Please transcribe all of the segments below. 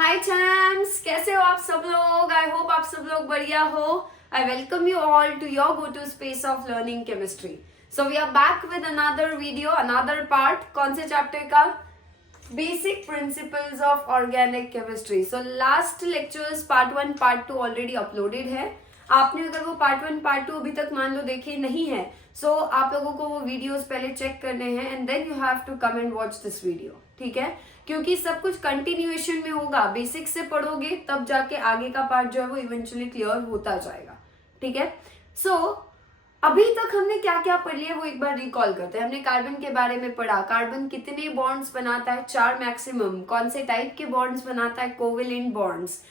हाय चैम्स, कैसे हो आप सब लोग। आई होप आप सब लोग बढ़िया हो। I welcome you all to your go to space of learning chemistry. So we are back with another video, another part. कौन से चैप्टर का? Basic principles of organic chemistry. So last lectures part 1 part 2 already uploaded है। आपने अगर वो part 1 part 2 अभी तक मान लो देखे नहीं है, सो आप लोगों को वो वीडियोस पहले चेक करने हैं and then you have to come and watch this video. ठीक है, क्योंकि सब कुछ कंटिन्यूएशन में होगा। बेसिक से पढ़ोगे तब जाके आगे का पार्ट जो है वो इवेंचुअली क्लियर होता जाएगा। ठीक है, सो अभी तक हमने क्या क्या पढ़ लिया वो एक बार रिकॉल करते हैं। हमने कार्बन के बारे में पढ़ा। कार्बन कितने बॉन्ड्स बनाता है? 4 मैक्सिमम। कौन से टाइप के बॉन्ड्स बनाता है? Covalent bonds.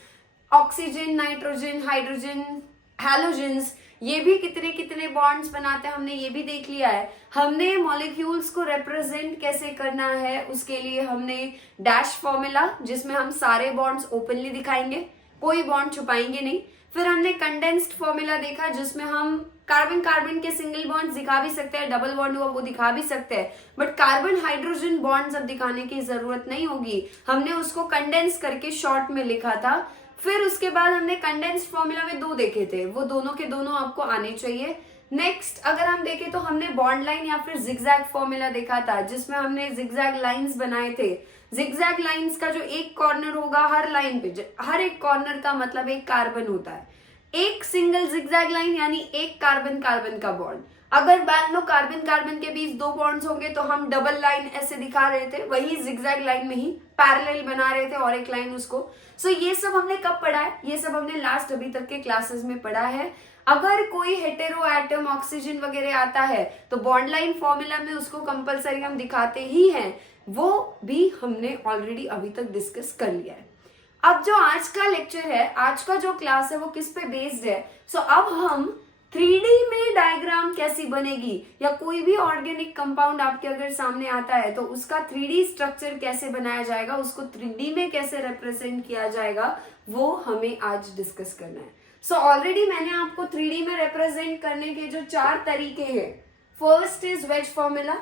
Oxygen, nitrogen, hydrogen, halogens, ये भी कितने कितने बॉन्ड्स बनाते हैं हमने ये भी देख लिया है। हमने मॉलिक्यूल्स को रिप्रेजेंट कैसे करना है उसके लिए हमने डैश फॉर्मूला, जिसमें हम सारे बॉन्ड्स ओपनली दिखाएंगे, कोई बॉन्ड छुपाएंगे नहीं। फिर हमने कंडेंस्ड फॉर्मूला देखा, जिसमें हम कार्बन कार्बन के सिंगल बॉन्ड्स दिखा भी सकते हैं, डबल बॉन्ड हुआ वो दिखा भी सकते हैं, बट कार्बन हाइड्रोजन बॉन्ड्स अब दिखाने की जरूरत नहीं होगी। हमने उसको कंडेंस करके शॉर्ट में लिखा था। फिर उसके बाद हमने कंडेंस्ड फॉर्मूला में 2 देखे थे, वो दोनों के दोनों आपको आने चाहिए। नेक्स्ट अगर हम देखें तो हमने बॉन्ड लाइन या फिर जिगजैग फॉर्मूला देखा था, जिसमें हमने जिगजैग लाइंस बनाए थे। जिगजैग लाइंस का जो एक कॉर्नर होगा हर लाइन पे, हर एक कॉर्नर का मतलब एक कार्बन होता है। एक सिंगल जिगजैग लाइन यानी एक कार्बन कार्बन का बॉन्ड। अगर मान लो कार्बन कार्बन के बीच 2 बॉन्ड्स होंगे तो हम डबल लाइन ऐसे दिखा रहे थे, वही जिगजैग लाइन में ही पैरेलल बना रहे थे और एक लाइन उसको। सो ये सब हमने कब पढ़ा है? ये सब हमने लास्ट अभी तक के क्लासेस में पढ़ा है। अगर कोई हेटेरो एटम ऑक्सीजन वगैरह आता है तो बॉन्ड लाइन फॉर्मूला में उसको कंपलसरी हम दिखाते ही हैं, वो भी हमने ऑलरेडी अभी तक डिस्कस कर लिया है। अब जो आज का लेक्चर है, आज का जो क्लास है वो किस पे बेस्ड है? सो अब हम 3D में डायग्राम कैसी बनेगी, या कोई भी ऑर्गेनिक कंपाउंड आपके अगर सामने आता है तो उसका 3D स्ट्रक्चर कैसे बनाया जाएगा, उसको 3D में कैसे रिप्रेजेंट किया जाएगा, वो हमें आज डिस्कस करना है। सो ऑलरेडी मैंने आपको 3D में रिप्रेजेंट करने के जो 4 तरीके हैं, फर्स्ट इज वेज फॉर्मूला,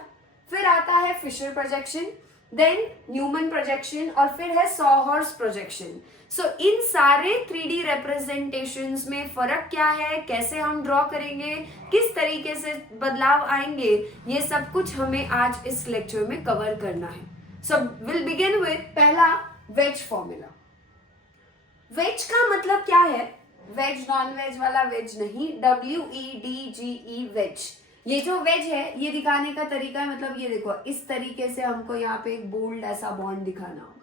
फिर आता है Fischer projection, then Newman projection और फिर है सॉहर्स प्रोजेक्शन। सो इन सारे 3D रिप्रेजेंटेशंस में फर्क क्या है, कैसे हम ड्रॉ करेंगे, किस तरीके से बदलाव आएंगे, ये सब कुछ हमें आज इस लेक्चर में कवर करना है। सो विल बिगिन विद पहला वेज फॉर्मूला। वेज का मतलब क्या है? वेज नॉन वेज वाला वेज नहीं, WEDGE वेज। ये जो वेज है ये दिखाने का तरीका है, मतलब ये देखो इस तरीके से हमको यहाँ पे एक बोल्ड ऐसा बॉन्ड दिखाना होगा,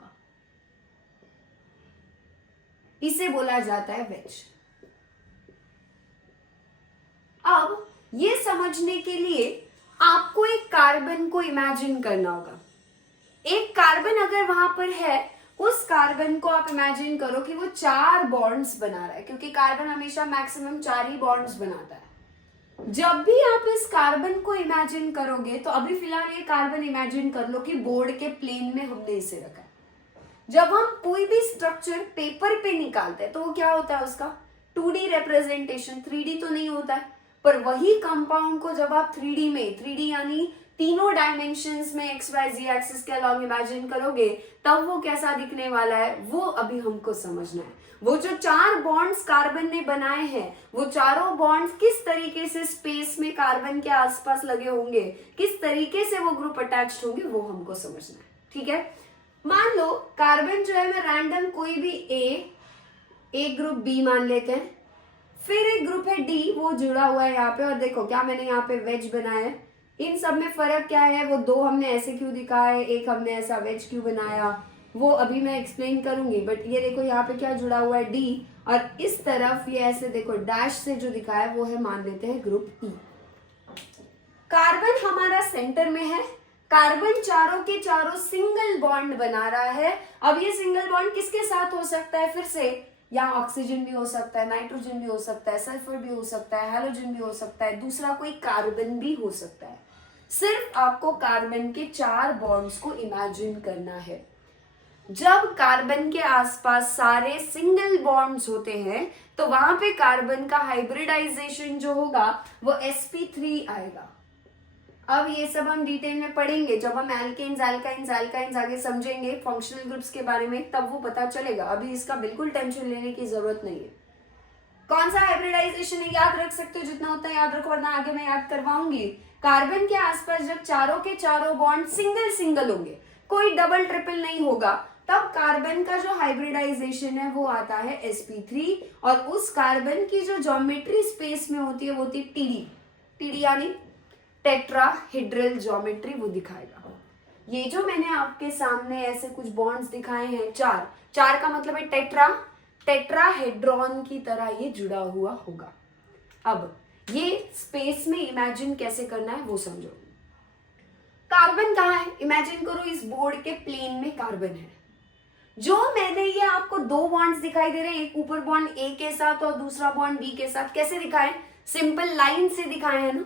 इसे बोला जाता है वेज। अब ये समझने के लिए आपको एक कार्बन को इमेजिन करना होगा। एक कार्बन अगर वहां पर है, उस कार्बन को आप इमेजिन करो कि वो 4 बॉन्ड्स बना रहा है, क्योंकि कार्बन हमेशा मैक्सिमम 4 ही बॉन्ड्स बनाता है। जब भी आप इस कार्बन को इमेजिन करोगे तो अभी फिलहाल ये कार्बन इमेजिन कर लो कि बोर्ड के प्लेन में हमने इसे रखा है। जब हम कोई भी स्ट्रक्चर पेपर पे निकालते हैं तो वो क्या होता है? उसका 2D रिप्रेजेंटेशन, 3D तो नहीं होता है। पर वही कंपाउंड को जब आप 3D में, 3D यानी तीनों डायमेंशंस में XYZ एक्सिस के अलॉन्ग इमेजिन करोगे, तब वो कैसा दिखने वाला है वो अभी हमको समझना है। वो जो 4 बॉन्ड्स कार्बन ने बनाए हैं, वो चारों बॉन्ड्स किस तरीके से स्पेस में कार्बन के आसपास लगे होंगे, किस तरीके से वो ग्रुप अटैच्ड होंगे, वो हमको समझना है। ठीक है, मान लो कार्बन जो है मैं रैंडम कोई भी एक ग्रुप B मान लेते हैं, फिर एक ग्रुप है D, वो जुड़ा हुआ है यहाँ पे। और देखो क्या मैंने यहाँ पे वेज बनाया है। इन सब में फर्क क्या है? वो 2 हमने ऐसे क्यों दिखाए, एक हमने ऐसा वेज क्यों बनाया, वो अभी मैं एक्सप्लेन करूंगी। बट ये देखो यहाँ पे क्या जुड़ा हुआ है? D, और इस तरफ ये ऐसे देखो डैश से जो दिखाया वो है, मान लेते हैं ग्रुप E। कार्बन हमारा सेंटर में है। कार्बन चारों के चारों सिंगल बॉन्ड बना रहा है। अब ये सिंगल बॉन्ड किसके साथ हो सकता है? फिर से यहाँ ऑक्सीजन भी हो सकता है, नाइट्रोजन भी हो सकता है, सल्फर भी हो सकता है, हैलोजन भी हो सकता है, दूसरा कोई कार्बन भी हो सकता है। सिर्फ आपको कार्बन के 4 बॉन्ड्स को इमेजिन करना है। जब कार्बन के आसपास सारे सिंगल बॉन्ड्स होते हैं तो वहां पे कार्बन का हाइब्रिडाइजेशन जो होगा वो sp3 आएगा। अब ये सब हम डिटेल में पढ़ेंगे जब हम एल्केन्स एल्काइंस एल्काइंस आगे समझेंगे फंक्शनल ग्रुप्स के बारे में, तब वो पता चलेगा। अभी इसका बिल्कुल टेंशन लेने की जरूरत नहीं है। कौन सा हाइब्रिडाइजेशन है याद रख सकते हो, जितना होता है याद रखो, वरना आगे मैं याद करवाऊंगी। कार्बन के आसपास जब चारों के चारों बॉन्ड सिंगल सिंगल होंगे, कोई डबल ट्रिपल नहीं होगा, तब कार्बन का जो हाइब्रिडाइजेशन है वो आता है sp3, और उस कार्बन की जो ज्योमेट्री स्पेस में होती है वो होती है टीडी। टीडी यानी टेट्राहेड्रल ज्योमेट्री, वो दिखाएगा। ये जो मैंने आपके सामने ऐसे कुछ बॉन्ड्स दिखाए हैं, चार चार का मतलब है टेट्राहेड्रॉन की तरह ये जुड़ा हुआ होगा। अब ये स्पेस में इमेजिन कैसे करना है वो समझो। कार्बन कहाँ है, इमेजिन करो इस बोर्ड के प्लेन में कार्बन है। जो मैंने ये आपको दो बॉन्ड्स दिखाई दे रहे हैं, एक ऊपर बॉन्ड ए के साथ और दूसरा बॉन्ड बी के साथ, कैसे दिखाए, सिंपल लाइन से दिखाए हैं ना।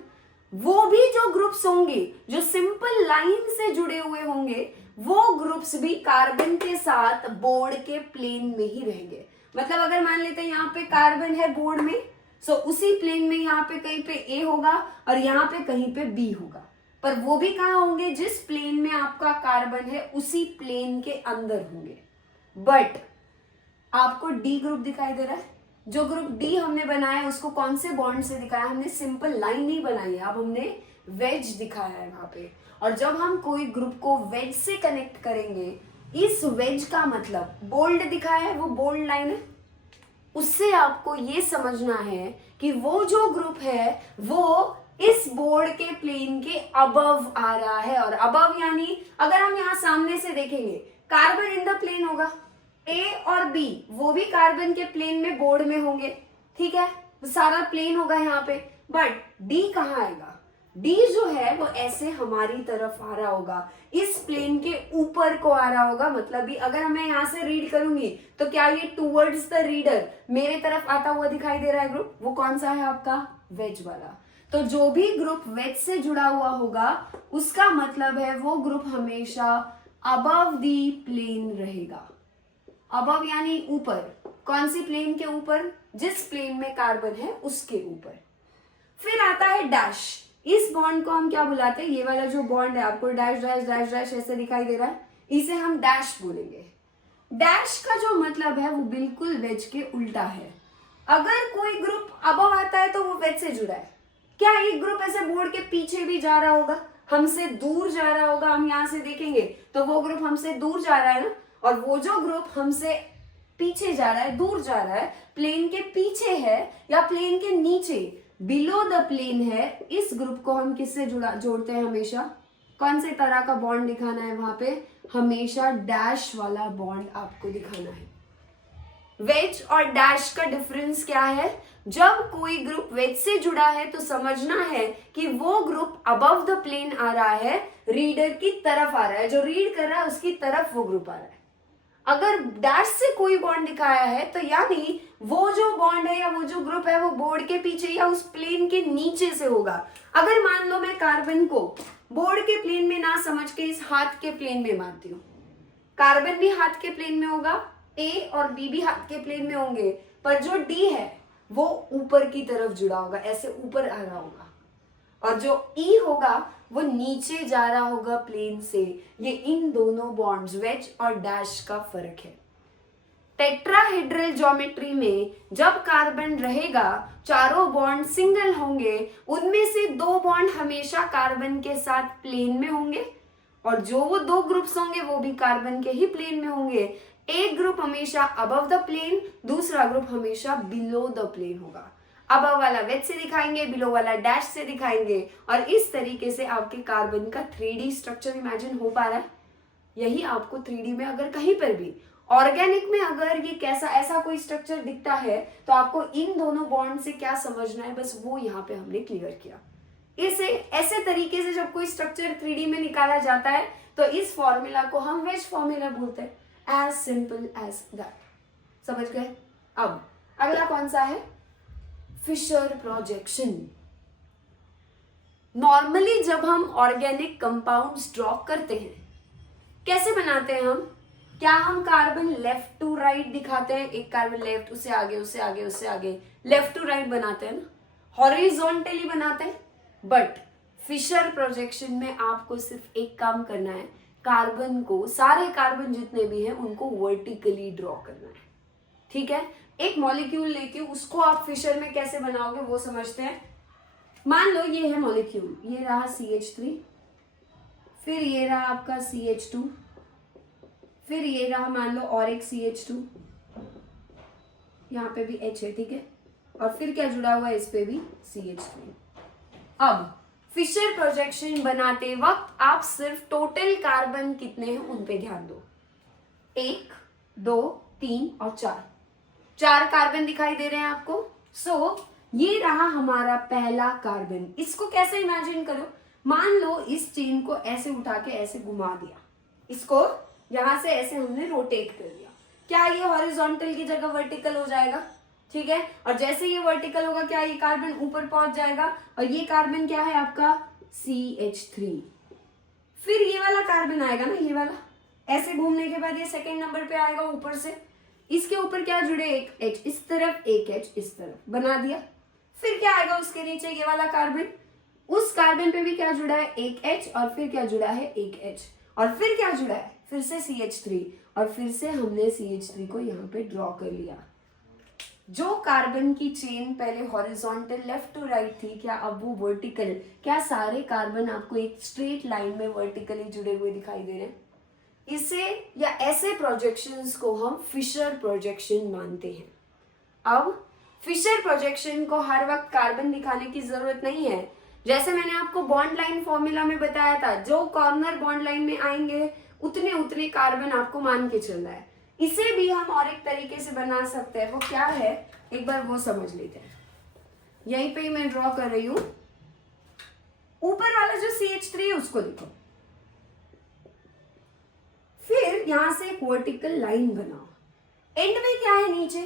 वो भी जो ग्रुप्स होंगे जो सिंपल लाइन से जुड़े हुए होंगे, वो ग्रुप्स भी कार्बन के साथ बोर्ड के प्लेन में ही रहेंगे। मतलब अगर मान लेते हैं यहाँ पे कार्बन है बोर्ड में, सो उसी प्लेन में यहाँ पे कहीं पे ए होगा और यहाँ पे कहीं पे बी होगा, पर वो भी कहाँ होंगे, जिस प्लेन में आपका कार्बन है उसी प्लेन के अंदर होंगे। बट आपको डी ग्रुप दिखाई दे रहा है, जो ग्रुप डी हमने बनाया है उसको कौन से बॉन्ड से दिखाया, हमने सिंपल लाइन नहीं बनाई है, अब हमने वेज दिखाया है वहां पे। और जब हम कोई ग्रुप को वेज से कनेक्ट करेंगे, इस वेज का मतलब बोल्ड दिखाया है, वो बोल्ड लाइन है, उससे आपको ये समझना है कि वो जो ग्रुप है वो इस बोर्ड के प्लेन के अबव आ रहा है। और अबव यानी अगर हम यहाँ सामने से देखेंगे, कार्बन इन द प्लेन होगा, ए और बी वो भी कार्बन के प्लेन में बोर्ड में होंगे, ठीक है, सारा प्लेन होगा यहाँ पे। बट डी कहाँ आएगा, डी जो है वो ऐसे हमारी तरफ आ रहा होगा, इस प्लेन के ऊपर को आ रहा होगा। मतलब भी अगर मैं यहाँ से रीड करूंगी तो क्या ये टूवर्ड्स द रीडर मेरे तरफ आता हुआ दिखाई दे रहा है ग्रुप, वो कौन सा है आपका वेज वाला। तो जो भी ग्रुप वेज से जुड़ा हुआ होगा उसका मतलब है वो ग्रुप हमेशा अबव दी प्लेन रहेगा। अबव यानी ऊपर, कौन सी प्लेन के ऊपर, जिस प्लेन में कार्बन है उसके ऊपर। फिर आता है डैश, इस बॉन्ड को हम क्या बुलाते हैं, ये वाला जो बॉन्ड है आपको डैश डैश डैश डैश ऐसे दिखाई दे रहा है, इसे हम डैश बोलेंगे। डैश का जो मतलब है वो बिल्कुल वेज के उल्टा है। अगर कोई ग्रुप अबव आता है तो वो वेज से जुड़ा है। क्या एक ग्रुप ऐसे बोर्ड के पीछे भी जा रहा होगा, हमसे दूर जा रहा होगा, हम यहाँ से देखेंगे तो वो ग्रुप हमसे दूर जा रहा है ना, और वो जो ग्रुप हमसे पीछे जा रहा है, दूर जा रहा है, प्लेन के पीछे है या प्लेन के नीचे, बिलो द प्लेन है, इस ग्रुप को हम किससे जोड़ते हैं हमेशा, कौन से तरह का बॉन्ड दिखाना है वहां पे, हमेशा डैश वाला बॉन्ड आपको दिखाना है। वेज और डैश का डिफरेंस क्या है, जब कोई ग्रुप वेज से जुड़ा है तो समझना है कि वो ग्रुप अबव द प्लेन आ रहा है, रीडर की तरफ आ रहा है, जो रीड कर रहा है उसकी तरफ वो ग्रुप आ रहा है। अगर डैश से कोई बॉन्ड दिखाया है तो यानी वो जो बॉन्ड है या वो जो ग्रुप है वो बोर्ड के पीछे या उस प्लेन के नीचे से होगा। अगर मान लो मैं कार्बन को बोर्ड के प्लेन में ना समझ के इस हाथ के प्लेन में मानती हूँ, कार्बन भी हाथ के प्लेन में होगा, ए और बी भी हाथ के प्लेन में होंगे, पर जो डी है वो ऊपर की तरफ जुड़ा होगा, ऐसे ऊपर आ रहा होगा, और जो ई होगा वो नीचे जा रहा होगा प्लेन से। ये इन दोनों बॉन्ड्स वेज और डैश का फर्क है। टेट्राहेड्रल ज्योमेट्री में जब कार्बन रहेगा, चारों बॉन्ड सिंगल होंगे, उनमें से दो बॉन्ड हमेशा कार्बन के साथ प्लेन में होंगे, और जो वो दो ग्रुप्स होंगे वो भी कार्बन के ही प्लेन में होंगे। एक ग्रुप हमेशा अबव द प्लेन, दूसरा ग्रुप हमेशा बिलो द प्लेन होगा। अबव वाला वेज से दिखाएंगे, बिलो वाला डैश से दिखाएंगे, और इस तरीके से आपके कार्बन का 3D स्ट्रक्चर इमेजिन हो पा रहा है। यही आपको 3D में अगर कहीं पर भी ऑर्गेनिक में अगर ये कैसा ऐसा कोई स्ट्रक्चर दिखता है तो आपको इन दोनों बॉन्ड से क्या समझना है, बस वो यहाँ पे हमने क्लियर किया। इसे ऐसे तरीके से जब कोई स्ट्रक्चर 3D में निकाला जाता है तो इस फॉर्मूला को हम वेज फॉर्मूला बोलते हैं। एज सिंपल एज दैट, समझ गए। अब अगला कौन सा है, फिशर प्रोजेक्शन। नॉर्मली जब हम ऑर्गेनिक कंपाउंड्स ड्रॉ करते हैं, कैसे बनाते हैं हम, क्या हम कार्बन लेफ्ट टू राइट दिखाते हैं, एक कार्बन लेफ्ट, उससे आगे उससे आगे उससे आगे, लेफ्ट टू राइट बनाते हैं ना, हॉरिजॉन्टली बनाते हैं। बट फिशर प्रोजेक्शन में आपको सिर्फ एक काम करना है, कार्बन को, सारे कार्बन जितने भी हैं उनको वर्टिकली ड्रॉ करना है। ठीक है, एक मॉलिक्यूल लेके उसको आप फिशर में कैसे बनाओगे वो समझते हैं। मान लो ये है मॉलिक्यूल, ये रहा CH3, फिर ये रहा आपका CH2, फिर ये रहा मान लो और एक CH2, यहाँ पे भी H है, ठीक है, और फिर क्या जुड़ा हुआ है इस पे भी CH3। अब फिशर प्रोजेक्शन बनाते वक्त आप सिर्फ टोटल कार्बन कितने हैं उन पे ध्यान दो। 1, 2, 3 और 4 कार्बन दिखाई दे रहे हैं आपको। सो ये रहा हमारा पहला कार्बन। इसको कैसे इमेजिन करो, मान लो इस चेन को ऐसे उठा के ऐसे घुमा दिया, इसको यहां से ऐसे हमने रोटेट कर दिया, क्या ये हॉरिजॉन्टल की जगह वर्टिकल हो जाएगा? ठीक है, और जैसे ये वर्टिकल होगा क्या ये कार्बन ऊपर पहुंच जाएगा, और ये कार्बन क्या है आपका CH3। फिर ये वाला कार्बन आएगा ना, ये वाला ऐसे घूमने के बाद ये सेकेंड नंबर पे आएगा ऊपर से, इसके ऊपर क्या जुड़े, एक H इस तरफ, एक H इस तरफ, बना दिया। फिर क्या आएगा उसके नीचे, ये वाला कार्बन, उस कार्बन पे भी क्या जुड़ा है, एक H, और फिर क्या जुड़ा है, एक H, और फिर क्या जुड़ा है, फिर से CH3, और फिर से हमने CH3 को यहाँ पे ड्रॉ कर लिया। जो कार्बन की चेन पहले हॉरिजॉन्टल लेफ्ट टू राइट थी, क्या अब वो वर्टिकल, क्या सारे कार्बन आपको एक स्ट्रेट लाइन में वर्टिकली जुड़े हुए दिखाई दे रहे हैं? इसे या ऐसे प्रोजेक्शंस को हम फिशर प्रोजेक्शन मानते हैं। अब फिशर प्रोजेक्शन को हर वक्त कार्बन दिखाने की जरूरत नहीं है। जैसे मैंने आपको बॉन्ड लाइन फॉर्मूला में बताया था, जो कॉर्नर बॉन्ड लाइन में आएंगे उतने उतने कार्बन आपको मान के चलना है। इसे भी हम और एक तरीके से बना सकते हैं, वो क्या है एक बार वो समझ लेते हैं। यहीं पे ही मैं ड्रॉ कर रही हूं, ऊपर वाला जो CH3 है उसको लिखो, फिर यहां से एक वर्टिकल लाइन बनाओ, एंड में क्या है नीचे,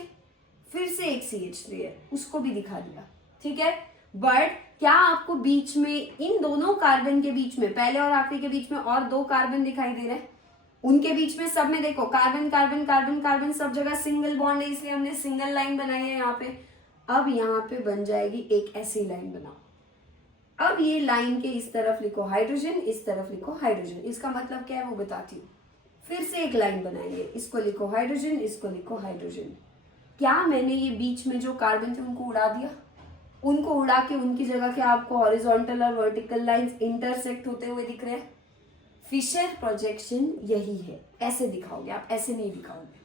फिर से एक CH3 है, उसको भी दिखा दिया। ठीक है, बट क्या आपको बीच में, इन दोनों कार्बन के बीच में, पहले और आखिरी के बीच में और 2 कार्बन दिखाई दे रहे हैं? उनके बीच में सब में देखो कार्बन कार्बन कार्बन कार्बन, सब जगह सिंगल बॉन्ड है, इसलिए हमने सिंगल लाइन बनाई है यहाँ पे। अब यहाँ पे बन जाएगी एक ऐसी लाइन बनाओ। अब ये लाइन के इस तरफ लिखो हाइड्रोजन, इस तरफ लिखो हाइड्रोजन, इसका मतलब क्या है वो बताती हूँ। फिर से एक लाइन बनाएंगे, इसको लिखो हाइड्रोजन, इसको लिखो हाइड्रोजन। क्या मैंने ये बीच में जो कार्बन थे उनको उड़ा दिया? उनको उड़ा के उनकी जगह क्या आपको हॉरिजॉन्टल और वर्टिकल लाइंस इंटरसेक्ट होते हुए दिख रहे हैं? फिशर प्रोजेक्शन यही है, ऐसे दिखाओगे आप, ऐसे नहीं दिखाओगे।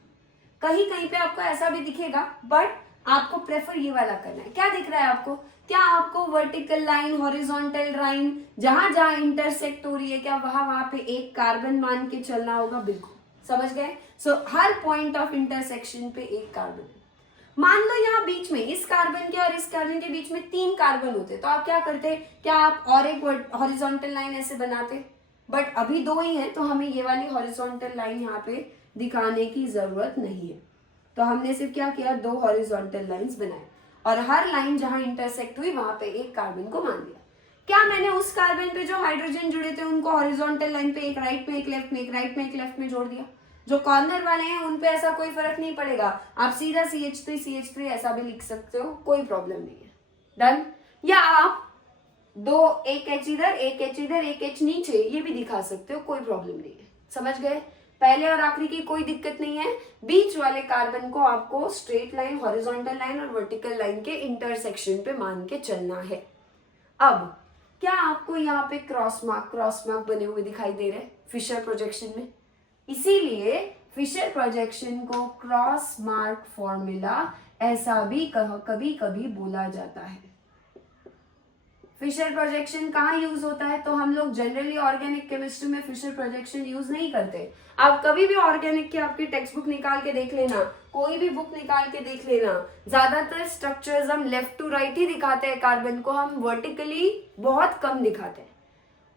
कहीं कहीं पे आपको ऐसा भी दिखेगा, बट आपको प्रेफर ये वाला करना है। क्या दिख रहा है आपको? क्या आपको वर्टिकल लाइन, हॉरिजॉन्टल लाइन जहां जहां इंटरसेक्ट हो रही है, क्या वहां पे एक कार्बन मान के चलना होगा? बिल्कुल, समझ गए। सो हर पॉइंट ऑफ इंटरसेक्शन पे एक कार्बन है। मान लो यहाँ बीच में इस कार्बन के और इस कार्बन के बीच में 3 कार्बन होते, तो आप क्या करते? क्या आप और एक हॉरिजॉन्टल लाइन ऐसे बनाते? बट अभी 2 ही है, तो हमें ये वाली हॉरिजॉन्टल लाइन यहाँ पे दिखाने की जरूरत नहीं है। तो हमने सिर्फ क्या किया, 2 हॉरिजॉन्टल लाइंस बनाए, और हर लाइन जहां इंटरसेक्ट हुई वहां पे एक कार्बन को मान दिया। क्या मैंने उस कार्बन पे जो हाइड्रोजन जुड़े थे उनको हॉरिजॉन्टल लाइन पे एक राइट में, एक लेफ्ट में, एक राइट में, एक लेफ्ट में जोड़ दिया? जो कॉर्नर वाले हैं उन पे ऐसा कोई फर्क नहीं पड़ेगा, आप सीधा CH3 ऐसा भी लिख सकते हो, कोई प्रॉब्लम नहीं है। डन। या आप 2, एक H इधर, एक H इधर, एक H नीचे, ये भी दिखा सकते हो, कोई प्रॉब्लम नहीं है। समझ गए? पहले और आखिरी की कोई दिक्कत नहीं है। बीच वाले कार्बन को आपको स्ट्रेट लाइन, हॉरिजॉन्टल लाइन और वर्टिकल लाइन के इंटरसेक्शन पे मान के चलना है। अब क्या आपको यहाँ पे क्रॉस मार्क बने हुए दिखाई दे रहे हैं फिशर प्रोजेक्शन में? इसीलिए फिशर प्रोजेक्शन को क्रॉस मार्क फॉर्मूला ऐसा भी कभी कभी बोला जाता है। फिशर प्रोजेक्शन कहाँ यूज होता है? तो हम लोग जनरली ऑर्गेनिक केमिस्ट्री में फिशर प्रोजेक्शन यूज नहीं करते। आप कभी भी ऑर्गेनिक की आपकी टेक्स्ट बुक निकाल के देख लेना, कोई भी बुक निकाल के देख लेना, ज्यादातर स्ट्रक्चर्स हम लेफ्ट टू राइट ही दिखाते हैं, कार्बन को हम वर्टिकली बहुत कम दिखाते हैं।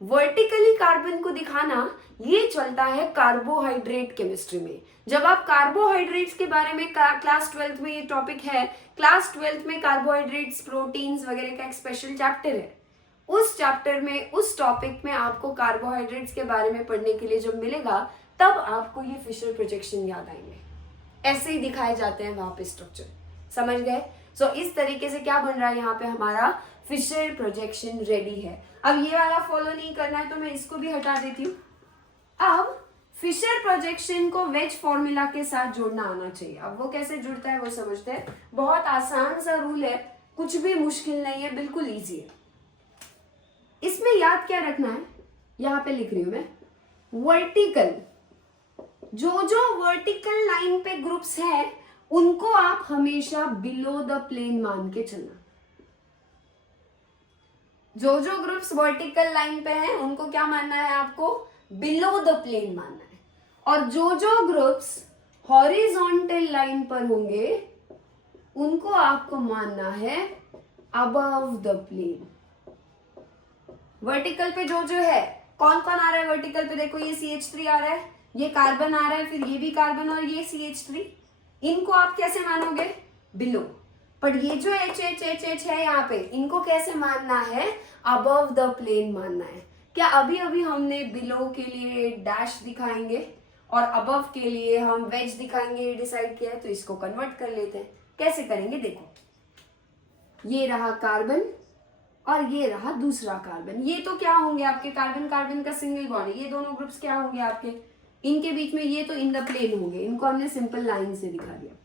वर्टिकली कार्बन को दिखाना ये चलता है कार्बोहाइड्रेट केमिस्ट्री में। जब आप कार्बोहाइड्रेट्स के बारे में, क्लास 12th में ये टॉपिक है, क्लास 12th में कार्बोहाइड्रेट्स, प्रोटीन्स वगैरह का एक स्पेशल चैप्टर है। उस चैप्टर में, उस टॉपिक में आपको कार्बोहाइड्रेट्स के बारे में पढ़ने के लिए जब मिलेगा, तब आपको ये फिशर प्रोजेक्शन याद आएंगे। ऐसे ही दिखाए जाते हैं वहां पे स्ट्रक्चर। समझ गए? सो इस तरीके से क्या बन रहा है यहाँ पे हमारा फिशर प्रोजेक्शन रेडी है। अब ये वाला फॉलो नहीं करना है तो मैं इसको भी हटा देती हूँ। अब फिशर प्रोजेक्शन को वेज फॉर्मूला के साथ जोड़ना आना चाहिए। अब वो कैसे जुड़ता है वो समझते हैं। बहुत आसान सा रूल है, कुछ भी मुश्किल नहीं है, बिल्कुल इजी है। इसमें याद क्या रखना है, यहां पे लिख रही हूं मैं, वर्टिकल, जो जो वर्टिकल लाइन पे ग्रुप्स हैं उनको आप हमेशा बिलो द प्लेन मान के चलना। जो जो ग्रुप्स वर्टिकल लाइन पे हैं उनको क्या मानना है आपको, बिलो द प्लेन मानना है। और जो जो ग्रुप्स हॉरिजॉन्टल लाइन पर होंगे उनको आपको मानना है अबव द प्लेन। वर्टिकल पे जो जो है, कौन कौन आ रहा है वर्टिकल पे, देखो ये CH3 आ रहा है, ये कार्बन आ रहा है, फिर ये भी कार्बन और ये CH3, इनको आप कैसे मानोगे, बिलो। पर ये जो H है यहाँ पे, इनको कैसे मानना है, अबव द प्लेन मानना है। क्या अभी अभी हमने बिलो के लिए डैश दिखाएंगे और अबव के लिए हम वेज दिखाएंगे डिसाइड किया है, तो इसको कन्वर्ट कर लेते हैं। कैसे करेंगे, देखो ये रहा कार्बन और ये रहा दूसरा कार्बन, ये तो क्या होंगे आपके, कार्बन कार्बन का सिंगल बॉन्ड है, ये दोनों ग्रुप्स क्या होंगे आपके, इनके बीच में ये तो इन द प्लेन होंगे, इनको हमने सिंपल लाइन से दिखा दिया।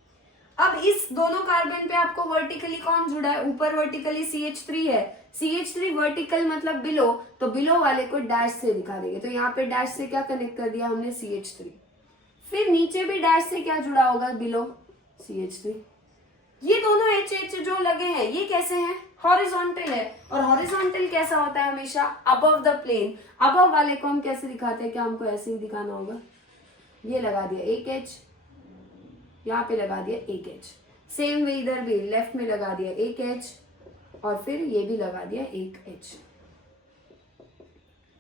अब इस दोनों कार्बन पे आपको वर्टिकली कौन जुड़ा है, ऊपर वर्टिकली CH3 है, CH3 वर्टिकल मतलब बिलो, तो बिलो वाले को डैश से दिखा देंगे, तो यहाँ पे डैश से क्या कनेक्ट कर दिया हमने, CH3। फिर नीचे भी डैश से क्या जुड़ा होगा, बिलो CH3। ये दोनों H जो लगे हैं ये कैसे हैं, हॉरिजॉन्टल है, और हॉरिजॉन्टल कैसा होता है, हमेशा अबव द प्लेन। अबव वाले को हम कैसे दिखाते हैं, क्या हमको ऐसे ही दिखाना होगा, ये लगा दिया एक H, यहाँ पे लगा दिया एक H, सेम वे इधर भी लेफ्ट में लगा दिया एक H और फिर ये भी लगा दिया एक H।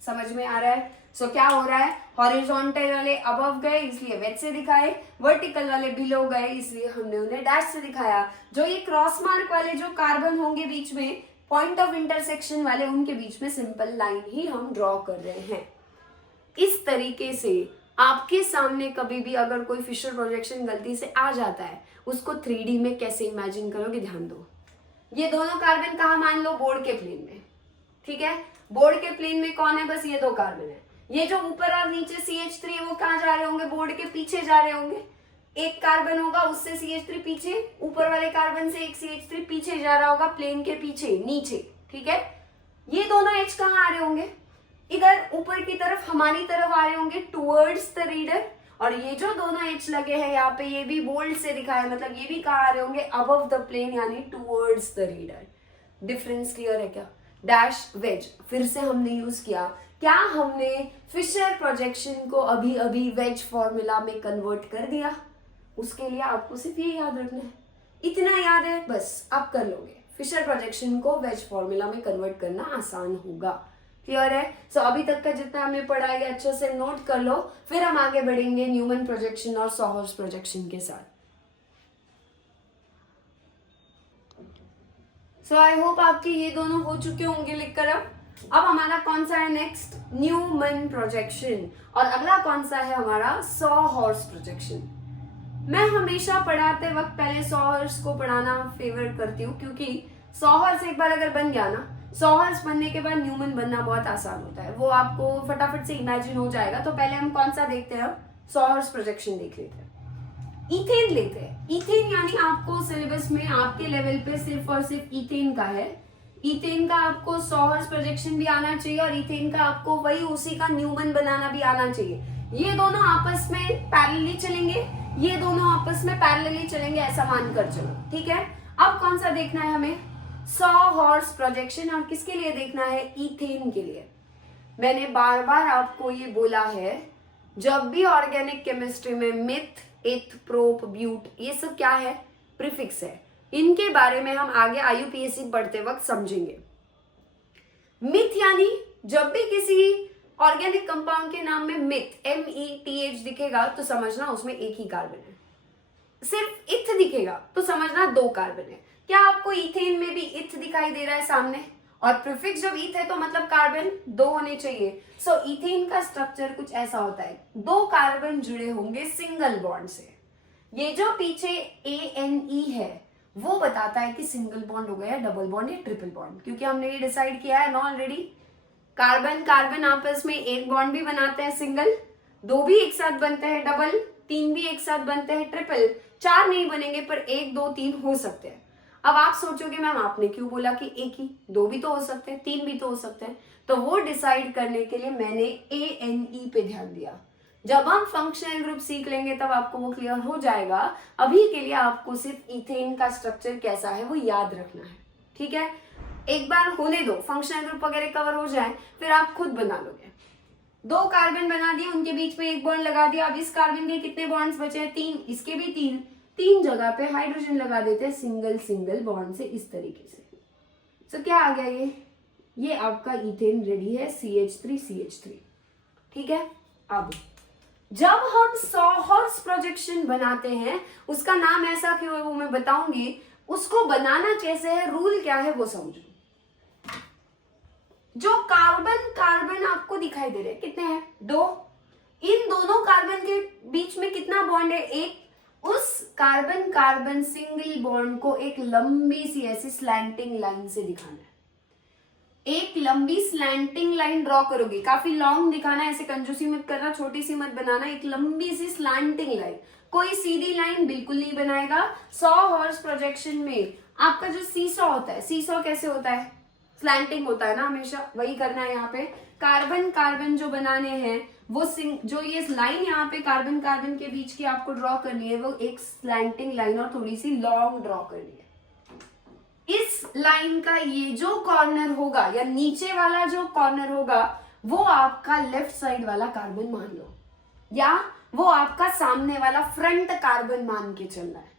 समझ में आ रहा है। सो क्या हो रहा है, हॉरिजॉन्टल वाले अबव गए इसलिए वेज से दिखाए, वर्टिकल वाले बिलो गए इसलिए हमने उन्हें डैश से दिखाया। जो ये क्रॉस मार्क वाले जो कार्बन होंगे बीच में, पॉइंट ऑफ इंटरसेक्शन वाले, उनके बीच में सिंपल लाइन ही हम ड्रॉ कर रहे हैं। इस तरीके से आपके सामने कभी भी अगर कोई फिशर प्रोजेक्शन गलती से आ जाता है, उसको 3D में कैसे इमेजिन करोगे, ध्यान दो। ये दोनों कार्बन कहाँ मान लो, बोर्ड के प्लेन में, ठीक है। बोर्ड के प्लेन में कौन है, बस ये दो कार्बन है। ये जो ऊपर और नीचे CH3 वो कहाँ जा रहे होंगे, बोर्ड के पीछे जा रहे होंगे। एक कार्बन होगा उससे CH3 पीछे, ऊपर वाले कार्बन से एक CH3 पीछे जा रहा होगा, प्लेन के पीछे नीचे, ठीक है। ये दोनों H कहाँ आ रहे होंगे, इधर ऊपर की तरफ हमारी तरफ आ रहे होंगे, टुवर्ड्स द रीडर। और ये जो दोनों H लगे हैं यहाँ पे, ये भी बोल्ड से दिखाया, मतलब ये भी कहाँ आ रहे होंगे, अबव द प्लेन यानी towards the reader. Difference clear है क्या। डैश वेज फिर से हमने यूज किया, क्या हमने फिशर प्रोजेक्शन को अभी अभी वेज फॉर्मूला में कन्वर्ट कर दिया। उसके लिए आपको सिर्फ ये याद रखना है, इतना याद है बस, आप कर लोगे। फिशर प्रोजेक्शन को वेज फॉर्मूला में कन्वर्ट करना आसान होगा। क्लियर है। सो अभी तक का जितना हमने पढ़ा है अच्छे से नोट कर लो, फिर हम आगे बढ़ेंगे न्यूमन प्रोजेक्शन और सॉहर्स प्रोजेक्शन के साथ। सो आई होप आपके ये दोनों हो चुके होंगे लिखकर। अब हमारा कौन सा है नेक्स्ट, न्यूमन प्रोजेक्शन, और अगला कौन सा है हमारा, सॉहर्स प्रोजेक्शन। मैं हमेशा पढ़ाते वक्त पहले सॉहर्स को पढ़ाना फेवर करती हूँ, क्योंकि सॉहर्स एक बार अगर बन गया ना, सॉहर्स बनने के बाद न्यूमन बनना बहुत आसान होता है, वो आपको फटाफट से इमेजिन हो जाएगा। तो पहले हम कौन सा देखते हैं, सॉहर्स प्रोजेक्शन देख लेते हैं। इथेन लेते हैं। इथेन यानी आपको सिलेबस में आपके लेवल पे सिर्फ और सिर्फ इथेन का है। इथेन का आपको सॉहर्स प्रोजेक्शन भी आना चाहिए और इथेन का आपको वही उसी का न्यूमन बनाना भी आना चाहिए। ये दोनों आपस में पैरेलली चलेंगे, ये दोनों आपस में पैरेलली चलेंगे, ऐसा मानकर चलो, ठीक है। अब कौन सा देखना है हमें, सॉहर्स प्रोजेक्शन, और किसके लिए देखना है, इथेन के लिए। मैंने बार बार आपको ये बोला है, जब भी ऑर्गेनिक केमिस्ट्री में मिथ, इथ, प्रोप, ब्यूट, ये सब क्या है, प्रीफिक्स है। इनके बारे में हम आगे IUPAC पढ़ते वक्त समझेंगे। मिथ यानी जब भी किसी ऑर्गेनिक कंपाउंड के नाम में मिथ, METH दिखेगा तो समझना उसमें एक ही कार्बन है। सिर्फ इथ दिखेगा तो समझना दो कार्बन है। क्या आपको इथेन में भी इथ दिखाई दे रहा है सामने, और प्रीफिक्स जब इथ है तो मतलब कार्बन दो होने चाहिए। सो इथेन का स्ट्रक्चर कुछ ऐसा होता है, दो कार्बन जुड़े होंगे सिंगल बॉन्ड से। ये जो पीछे ANE है वो बताता है कि सिंगल बॉन्ड हो गया, डबल बॉन्ड या ट्रिपल बॉन्ड, क्योंकि हमने ये डिसाइड किया है ना ऑलरेडी। कार्बन कार्बन आपस में एक बॉन्ड भी बनाते हैं सिंगल, दो भी एक साथ बनते हैं डबल, तीन भी एक साथ बनते हैं ट्रिपल, चार नहीं बनेंगे पर एक दो तीन हो सकते हैं। अब आप सोचोगे मैम आपने क्यों बोला कि एक ही, दो भी तो हो सकते हैं, तीन भी तो हो सकते हैं। तो वो डिसाइड करने के लिए मैंने ANE पे ध्यान दिया। जब हम फंक्शनल ग्रुप सीख लेंगे तब आपको वो क्लियर हो जाएगा। अभी के लिए आपको सिर्फ इथेन का स्ट्रक्चर कैसा है वो याद रखना है, ठीक है। एक बार होने दो, फंक्शनल ग्रुप वगैरह कवर हो जाए, फिर आप खुद बना लोगे। दो कार्बन बना दिए, उनके बीच में एक बॉन्ड लगा दिया। अब इस कार्बन के कितने बॉन्ड्स बचे हैं? तीन, इसके भी तीन। तीन जगह पे हाइड्रोजन लगा देते हैं सिंगल सिंगल बॉन्ड से, इस तरीके से। तो क्या आ गया ये आपका इथेन रेडी है, CH3CH3, ठीक है। अब जब हम सॉहर्स प्रोजेक्शन बनाते हैं, उसका नाम ऐसा क्यों है वो मैं बताऊंगी, उसको बनाना कैसे है, रूल क्या है वो समझो। जो कार्बन कार्बन आपको दिखाई दे रहे हैं कितने हैं? दो। इन दोनों कार्बन के बीच में कितना बॉन्ड है? एक। उस कार्बन कार्बन सिंगल बॉन्ड को एक लंबी सी ऐसी स्लैंटिंग लाइन से दिखाना है। एक लंबी स्लैंटिंग लाइन ड्रॉ करोगे, काफी लॉन्ग दिखाना है, ऐसे कंजूसी मत करना, छोटी सी मत बनाना, एक लंबी सी स्लैंटिंग लाइन। कोई सीधी लाइन बिल्कुल नहीं बनाएगा। सॉहर्स प्रोजेक्शन में आपका जो सीसॉ होता है, सीसॉ कैसे होता है? स्लैंटिंग होता है ना हमेशा, वही करना है यहाँ पे। कार्बन कार्बन जो बनाने हैं वो जो ये लाइन यहाँ पे कार्बन कार्बन के बीच की आपको ड्रॉ करनी है, वो एक स्लैंटिंग लाइन और थोड़ी सी लॉन्ग ड्रॉ करनी है। इस लाइन का ये जो कॉर्नर होगा या नीचे वाला जो कॉर्नर होगा वो आपका लेफ्ट साइड वाला कार्बन मान लो, या वो आपका सामने वाला फ्रंट कार्बन मान के चलना है।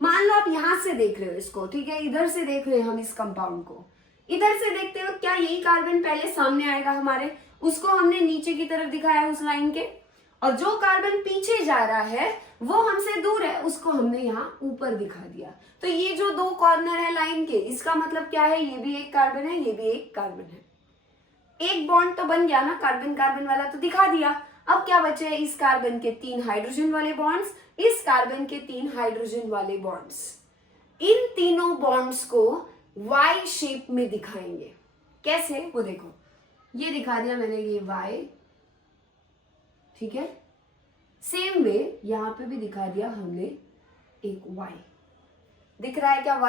मान लो आप यहां से देख रहे हो इसको, ठीक है, इधर से देख रहे हैं हम इस कंपाउंड को। इधर से देखते हो क्या यही कार्बन पहले सामने आएगा हमारे, उसको हमने नीचे की तरफ दिखाया उस लाइन के, और जो कार्बन पीछे जा रहा है वो हमसे दूर है, उसको हमने यहाँ ऊपर दिखा दिया। तो ये जो दो कॉर्नर है लाइन के, इसका मतलब क्या है? ये भी एक कार्बन है, ये भी एक कार्बन है। एक बॉन्ड तो बन गया ना, कार्बन कार्बन वाला तो दिखा दिया। अब क्या बचे? इस कार्बन के तीन हाइड्रोजन वाले बॉन्ड्स, इस कार्बन के तीन हाइड्रोजन वाले बॉन्ड्स। इन तीनों बॉन्ड्स को Y शेप में दिखाएंगे। कैसे वो देखो, ये दिखा दिया मैंने, ये Y, ठीक है। सेम वे यहां पे भी दिखा दिया हमने एक Y। दिख रहा है क्या?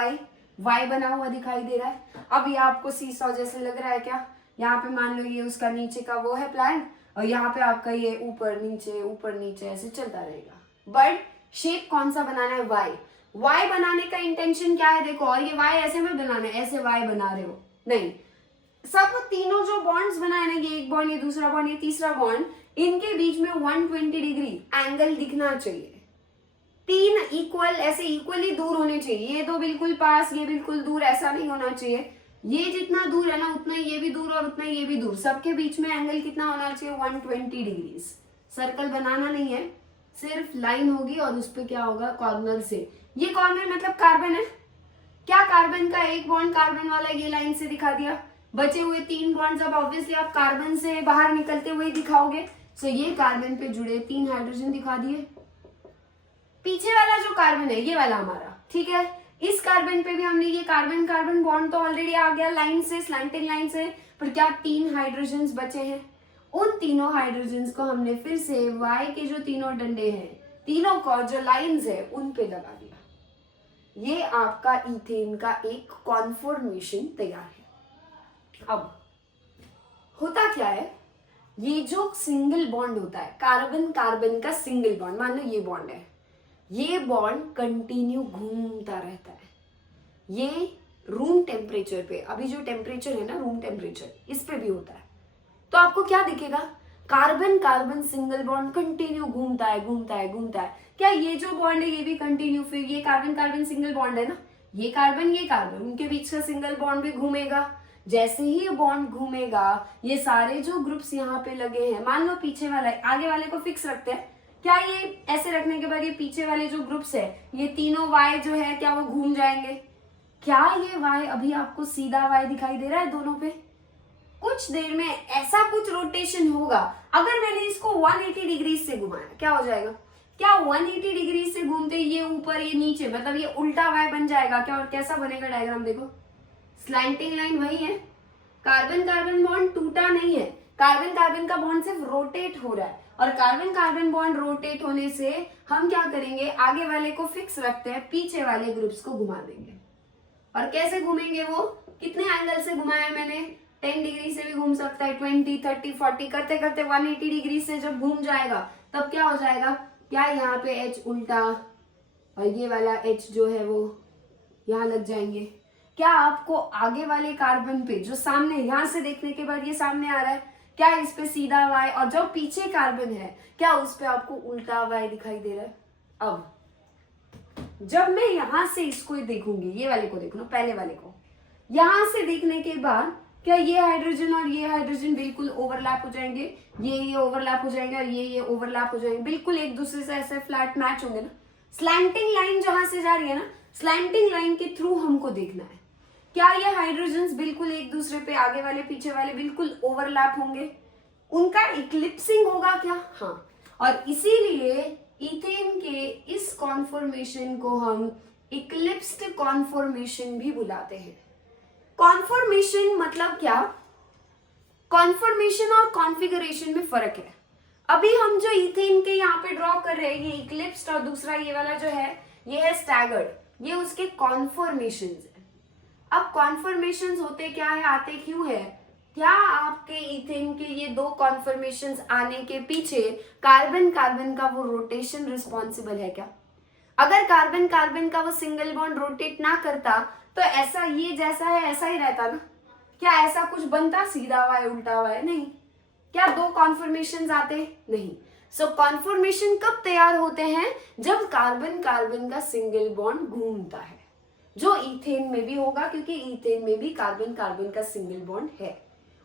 Y बना हुआ दिखाई दे रहा है। अब ये आपको सीसॉ जैसे लग रहा है क्या? यहाँ पे मान लो ये उसका नीचे का वो है प्लान, और यहाँ पे आपका ये ऊपर नीचे ऐसे चलता रहेगा। बट शेप कौन सा बनाना है? Y बनाने का इंटेंशन क्या है देखो, और ये Y ऐसे में बनाना है, ऐसे Y बना रहे हो नहीं। सब तीनों जो बॉन्ड्स बनाए ना, ये एक बॉन्ड, ये दूसरा बॉन्ड, ये तीसरा बॉन्ड, इनके बीच में 120 डिग्री एंगल दिखना चाहिए। तीन इक्वल, ऐसे इक्वली दूर होने चाहिए। ये दो बिल्कुल पास, ये बिल्कुल दूर, ऐसा नहीं होना चाहिए। ये जितना दूर है ना उतना ये भी दूर और उतना ये भी दूर। सबके बीच में एंगल कितना होना चाहिए? 120 डिग्रीज। सर्कल बनाना नहीं है, सिर्फ लाइन होगी और उस पर क्या होगा? कॉर्नर से। ये कॉर्नर मतलब कार्बन है क्या? कार्बन का एक बॉन्ड कार्बन वाला ये लाइन से दिखा दिया। बचे हुए तीन बॉन्ड्स अब ऑब्वियसली आप कार्बन से बाहर निकलते हुए दिखाओगे। सो ये कार्बन पे जुड़े तीन हाइड्रोजन दिखा दिए। पीछे वाला जो कार्बन है ये वाला हमारा, ठीक है, इस कार्बन पे भी हमने ये कार्बन कार्बन बॉन्ड तो ऑलरेडी आ गया लाइन से, स्लैंटिंग लाइन से, पर क्या तीन हाइड्रोजन बचे हैं? उन तीनों हाइड्रोजन को हमने फिर से Y के जो तीनों डंडे हैं, तीनों को जो लाइंस है उन पे लगा दिया। ये आपका इथेन का एक कॉन्फॉर्मेशन तैयार है। अब होता क्या है, ये जो सिंगल बॉन्ड होता है, कार्बन कार्बन का सिंगल बॉन्ड, मान लो ये बॉन्ड है, ये बॉन्ड कंटिन्यू घूमता रहता है। ये रूम टेम्परेचर पे, अभी जो टेम्परेचर है ना रूम टेम्परेचर, इस पे भी होता है। तो आपको क्या दिखेगा? Carbon carbon single bond continue घूमता है घूमता है घूमता है। क्या ये जो बॉन्ड है ये भी कंटिन्यू, फिर ये कार्बन कार्बन सिंगल बॉन्ड है ना, ये कार्बन उनके बीच का सिंगल बॉन्ड भी घूमेगा। जैसे ही ये बॉन्ड घूमेगा, ये सारे जो ग्रुप्स यहाँ पे लगे हैं, मान लो पीछे वाला है, आगे वाले को फिक्स रखते हैं, क्या ये ऐसे रखने के बाद ये पीछे वाले जो ग्रुप्स है, ये तीनों Y जो है क्या वो घूम जाएंगे? क्या ये Y अभी आपको सीधा Y दिखाई दे रहा है दोनों पे? कुछ देर में ऐसा कुछ रोटेशन होगा, अगर मैंने इसको 180 डिग्री से घुमाया क्या हो जाएगा? क्या 180 डिग्री से घूमते ये ऊपर ये नीचे, मतलब ये उल्टा वाई बन जाएगा क्या? और कैसा बनेगा डायग्राम देखो, स्लैंटिंग लाइन वही है, कार्बन कार्बन बॉन्ड टूटा नहीं है, कार्बन कार्बन का बॉन्ड सिर्फ रोटेट हो रहा है। और कार्बन कार्बन बॉन्ड रोटेट होने से हम क्या करेंगे, आगे वाले को फिक्स रखते हैं, पीछे वाले ग्रुप्स को घुमा देंगे। और कैसे घूमेंगे, वो कितने एंगल से घुमाया मैंने, 10 डिग्री से भी घूम सकता है, 20, 30, 40 करते करते 180 डिग्री से जब घूम जाएगा तब क्या हो जाएगा, क्या यहाँ पे H उल्टा और ये वाला H जो है वो यहाँ लग जाएंगे। क्या आपको आगे वाले कार्बन पे जो सामने यहाँ से देखने के बाद ये सामने आ रहा है, क्या इस पे सीधा Y, और जो पीछे कार्बन है क्या उस पे आपको उल्टा Y दिखाई दे रहा है? अब जब मैं यहां से इसको देखूंगी, ये वाले को देखो ना, पहले वाले को यहां से देखने के बाद क्या ये हाइड्रोजन और ये हाइड्रोजन बिल्कुल ओवरलैप हो जाएंगे, ये ओवरलैप हो जाएंगे और ये ओवरलैप हो जाएंगे, बिल्कुल एक दूसरे से ऐसे फ्लैट मैच होंगे ना। स्लैंटिंग लाइन जहां से जा रही है ना, स्लैंटिंग लाइन के थ्रू हमको देखना है क्या ये हाइड्रोजन बिल्कुल एक दूसरे पे, आगे वाले पीछे वाले बिल्कुल ओवरलैप होंगे, उनका इक्लिप्सिंग होगा क्या? हाँ, और इसीलिए इथेन के इस कॉन्फॉर्मेशन को हम इक्लिप्स्ड कॉन्फॉर्मेशन भी बुलाते हैं। कॉन्फॉर्मेशन मतलब क्या, कॉन्फॉर्मेशन और कॉन्फ़िगरेशन में फर्क है। अभी हम जो इथेन के यहाँ पे ड्रॉ कर रहे हैं, ये इक्लिप्स्ड और दूसरा ये वाला जो है ये है स्टैगर्ड, ये उसके कॉन्फॉर्मेशंस है। अब कॉन्फॉर्मेशंस होते क्या है, आते क्यों है, क्या आपके इथेन के ये दो कॉन्फॉर्मेशंस आने के पीछे कार्बन कार्बन का वो रोटेशन रिस्पॉन्सिबल है क्या? अगर कार्बन कार्बन का वो सिंगल बॉन्ड रोटेट ना करता तो ऐसा ये जैसा है ऐसा ही रहता ना, क्या ऐसा कुछ बनता, सीधा वाई उल्टा वाई? नहीं। क्या दो कॉन्फॉर्मेशंस आते? नहीं। सो कॉन्फॉर्मेशन कब तैयार होते हैं, जब कार्बन कार्बन का सिंगल बॉन्ड घूमता है, जो इथेन में भी होगा क्योंकि इथेन में भी कार्बन कार्बन का सिंगल बॉन्ड है।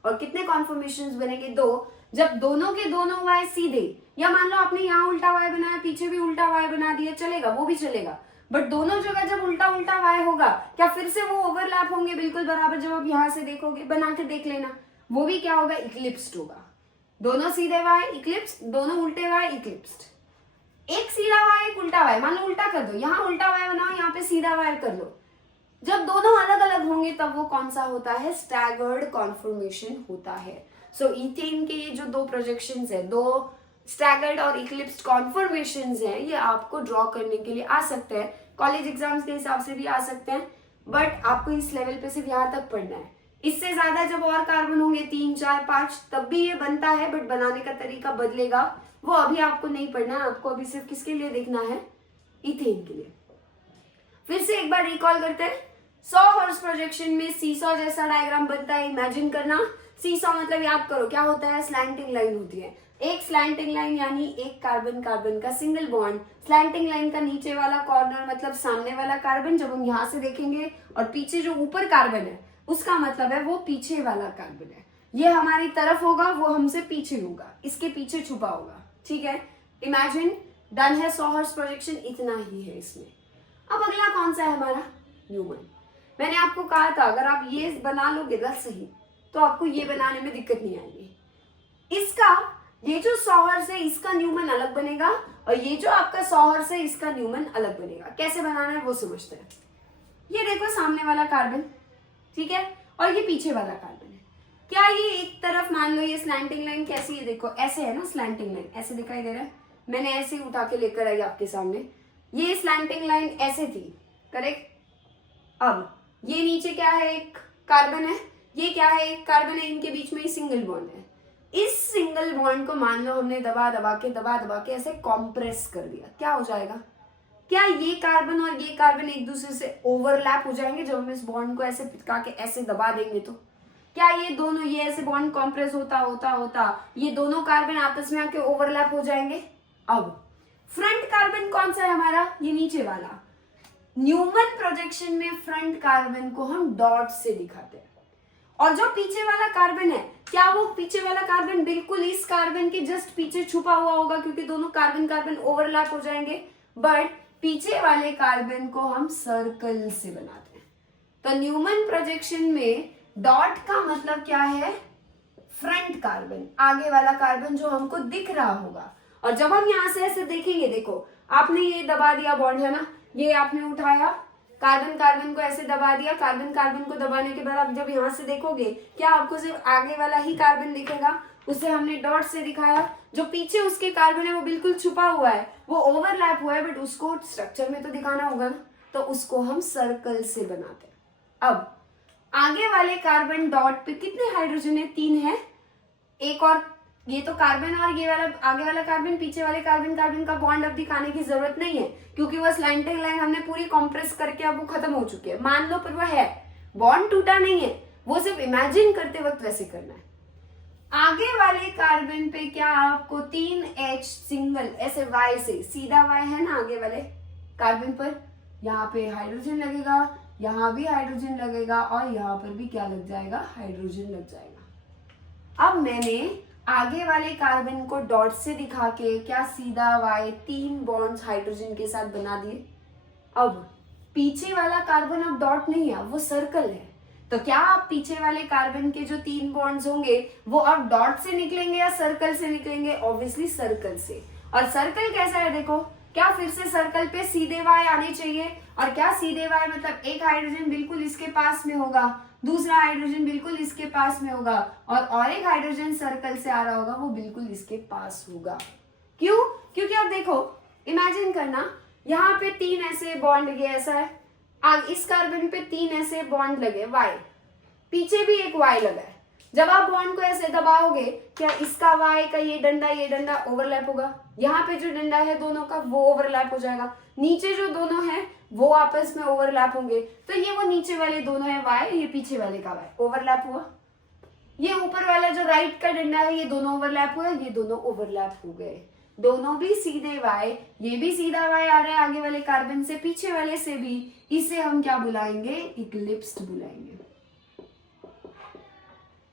और कितने कॉन्फॉर्मेशंस बनेंगे, दो। जब दोनों के दोनों वाई सीधे, या मान लो आपने यहाँ उल्टा वाई बनाया, पीछे भी उल्टा वाई बना दिया, चलेगा, वो भी चलेगा, बट दोनों जगह जब उल्टा उल्टा वाई होगा क्या फिर से वो ओवरलैप होंगे बिल्कुल बराबर? जब आप यहाँ से देखोगे, बना के देख लेना, वो भी क्या होगा, इक्लिप्स्ड होगा। दोनों सीधे वाई इक्लिप्स्ड, दोनों उल्टे वाई इक्लिप्स्ड। एक सीधा वाई एक उल्टा वाई, मान लो उल्टा कर दो, यहाँ उल्टा वाई बनाओ, यहाँ पे सीधा वाई कर लो, जब दोनों अलग अलग होंगे तब वो कौन सा होता है, स्टैगर्ड कॉन्फॉर्मेशन होता है। सो इथेन के ये जो दो प्रोजेक्शंस है, दो स्टैगर्ड और इक्लिप्स्ड कॉन्फॉर्मेशंस हैं, ये आपको ड्रॉ करने के लिए आ सकते हैं, कॉलेज एग्जाम्स के हिसाब से भी आ सकते हैं, बट आपको इस लेवल पे सिर्फ यहाँ तक पढ़ना है। इससे ज्यादा जब और कार्बन होंगे 3, 4, 5 तब भी ये बनता है, बट बनाने का तरीका बदलेगा, वो अभी आपको नहीं पढ़ना है, आपको अभी सिर्फ किसके लिए देखना है, इथेन के लिए। फिर से एक बार रिकॉल करते हैं, 100 हॉर्स प्रोजेक्शन में सीसॉ जैसा डायग्राम बनता है, इमेजिन करना। सीसॉ मतलब याद करो क्या होता है, स्लैंटिंग लाइन होती है, एक स्लैंटिंग लाइन यानी एक कार्बन कार्बन का सिंगल बॉन्ड, स्लैंटिंग लाइन का नीचे वाला कॉर्नर मतलब सामने वाला कार्बन, जब हम यहाँ से देखेंगे, और पीछे जो ऊपर कार्बन है उसका मतलब है वो पीछे वाला कार्बन है, ये हमारी तरफ होगा, वो हमसे पीछे होगा, इसके पीछे छुपा होगा, ठीक है। इमेजिन डन है 100 हॉर्स प्रोजेक्शन, इतना ही है इसमें। अब अगला कौन सा है हमारा, न्यूमन। मैंने आपको कहा था अगर आप ये बना लोगे ना सही, तो आपको ये बनाने में दिक्कत नहीं आएगी। इसका ये जो 100 हॉर्स है इसका न्यूमन अलग बनेगा, और ये जो आपका 100 हॉर्स है इसका न्यूमन अलग बनेगा। कैसे बनाना है वो समझते हैं। ये देखो सामने वाला कार्बन, ठीक है, और ये पीछे वाला कार्बन है। क्या ये एक तरफ, मान लो ये स्लैंटिंग लाइन कैसी है, देखो ऐसे है ना, स्लैंटिंग लाइन ऐसे दिखाई दे रहा है, मैंने ऐसे ही उठा के लेकर आई आपके सामने, ये स्लैंटिंग लाइन ऐसे थी, करेक्ट। अब ये नीचे क्या है, एक कार्बन है, ये क्या है, एक कार्बन है, इनके बीच में ही सिंगल बॉन्ड है। इस सिंगल बॉन्ड को मान लो हमने दबा दबा के ऐसे कॉम्प्रेस कर दिया, क्या हो जाएगा, क्या ये कार्बन और ये कार्बन एक दूसरे से ओवरलैप हो जाएंगे जब हम इस बॉन्ड को ऐसे पिटका के ऐसे दबा देंगे? तो क्या ये दोनों, ये ऐसे बॉन्ड कॉम्प्रेस होता होता होता ये दोनों कार्बन आपस में आके ओवरलैप हो जाएंगे। अब फ्रंट कार्बन कौन सा है हमारा, ये नीचे वाला। न्यूमन प्रोजेक्शन में फ्रंट कार्बन को हम डॉट से दिखाते हैं, और जो पीछे वाला कार्बन है, क्या वो पीछे वाला कार्बन बिल्कुल इस कार्बन के जस्ट पीछे छुपा हुआ होगा, क्योंकि दोनों कार्बन कार्बन ओवरलैप हो जाएंगे, बट पीछे वाले कार्बन को हम सर्कल से बनाते हैं। तो न्यूमन प्रोजेक्शन में डॉट का मतलब क्या है, फ्रंट कार्बन, आगे वाला कार्बन जो हमको दिख रहा होगा, और जब हम यहाँ से ऐसे देखेंगे, देखो आपने ये दबा दिया बॉन्ड है ना, ये आपने उठाया, कार्बन कार्बन को ऐसे दबा दिया, कार्बन कार्बन को दबाने के बाद आप जब यहाँ से देखोगे, क्या आपको सिर्फ आगे वाला ही कार्बन दिखेगा? उसे हमने डॉट से दिखाया, जो पीछे उसके कार्बन है वो बिल्कुल छुपा हुआ है, वो ओवरलैप हुआ है, बट उसको स्ट्रक्चर में तो दिखाना होगा ना, तो उसको हम सर्कल से बनाते हैं। अब आगे वाले कार्बन डॉट पे कितने हाइड्रोजन है? 3 है। एक और, ये तो कार्बन और ये वाला आगे वाला कार्बन, पीछे वाले कार्बन कार्बन का बॉन्ड अब दिखाने की जरूरत नहीं है, क्योंकि वो स्लैंटिंग लाइन हमने पूरी कॉम्प्रेस करके अब वो खत्म हो चुकी है, मान लो, पर वो है, बॉन्ड टूटा नहीं है, वो सिर्फ इमेजिन करते वक्त वैसे करना है। आगे वाले कार्बन पे क्या आपको 3H सिंगल ऐसे Y से सीधा Y है ना आगे वाले कार्बन पर, यहाँ पे हाइड्रोजन लगेगा, यहाँ भी हाइड्रोजन लगेगा, और यहाँ पर भी क्या लग जाएगा? हाइड्रोजन लग जाएगा। अब मैंने आगे वाले कार्बन को डॉट से दिखा के क्या सीधा Y 3 बॉन्ड्स हाइड्रोजन के साथ बना दिए। अब पीछे वाला कार्बन अब डॉट नहीं है, वो सर्कल है, तो क्या आप पीछे वाले कार्बन के जो 3 बॉन्ड्स होंगे वो अब डॉट से निकलेंगे या सर्कल से निकलेंगे? ऑब्वियसली सर्कल से। और सर्कल कैसा है देखो, क्या फिर से सर्कल पे सीधे Y आने चाहिए, और क्या सीधे Y मतलब एक हाइड्रोजन बिल्कुल इसके पास में होगा, दूसरा हाइड्रोजन बिल्कुल इसके पास में होगा, और एक हाइड्रोजन सर्कल से आ रहा होगा, वो बिल्कुल इसके पास होगा। क्यों? क्योंकि अब देखो, इमेजिन करना, यहाँ पे 3 ऐसे बॉन्ड लगे, ऐसा है, अब इस कार्बन पे 3 ऐसे बॉन्ड लगे Y, पीछे भी एक Y लगा है, जब आप बॉन्ड को ऐसे दबाओगे, क्या इसका Y का ये डंडा ओवरलैप होगा? यहाँ पे जो डंडा है दोनों का वो ओवरलैप हो जाएगा, नीचे जो दोनों हैं वो आपस में ओवरलैप होंगे, तो ये वो नीचे वाले दोनों है Y, ये पीछे वाले का Y ओवरलैप हुआ, ये ऊपर वाला जो राइट का डंडा है ये दोनों ओवरलैप हुआ, ये दोनों ओवरलैप हो गए, दोनों भी सीधे Y, ये भी सीधा Y आ रहा है आगे वाले कार्बन से, पीछे वाले से भी, इसे हम क्या बुलाएंगे? इक्लिप्स्ड बुलाएंगे।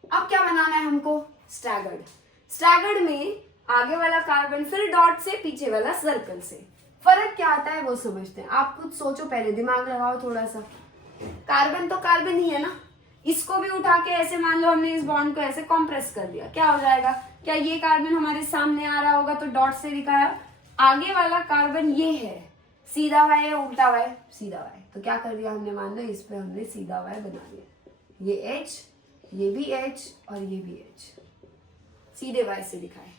अब क्या बनाना है हमको? स्टैगर्ड। स्टैगर्ड में आगे वाला कार्बन फिर डॉट से, पीछे वाला सर्कल से। फर्क क्या आता है वो समझते हैं, आप खुद सोचो, पहले दिमाग लगाओ थोड़ा सा। कार्बन तो कार्बन ही है ना, इसको भी उठा के ऐसे मान लो हमने इस बॉन्ड को ऐसे कॉम्प्रेस कर दिया, क्या हो जाएगा? क्या ये कार्बन हमारे सामने आ रहा होगा तो डॉट से दिखाया, आगे वाला कार्बन ये है, सीधा Y या उल्टा Y? सीधा Y। तो क्या कर दिया हमने, मान लो इस पे हमने सीधा Y बना दिया, ये H, ये भी H और ये भी H, सीधे Y से दिखाए।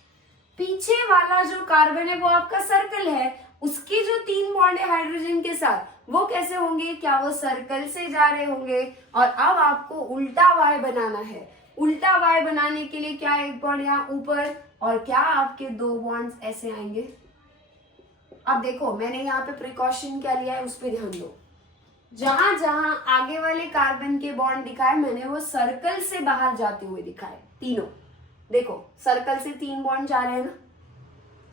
पीछे वाला जो कार्बन है वो आपका सर्कल है, उसके जो 3 बॉन्ड है हाइड्रोजन के साथ, वो कैसे होंगे? क्या वो सर्कल से जा रहे होंगे? और अब आपको उल्टा Y बनाना है। उल्टा Y बनाने के लिए क्या एक बॉन्ड यहाँ ऊपर, और क्या आपके 2 बॉन्ड्स ऐसे आएंगे। अब देखो, मैंने यहाँ पे प्रिकॉशन क्या लिया है उस पर ध्यान दो, जहां जहां आगे वाले कार्बन के बॉन्ड दिखाए मैंने वो सर्कल से बाहर जाते हुए दिखाए, तीनों। देखो सर्कल से 3 बॉन्ड जा रहे हैं ना,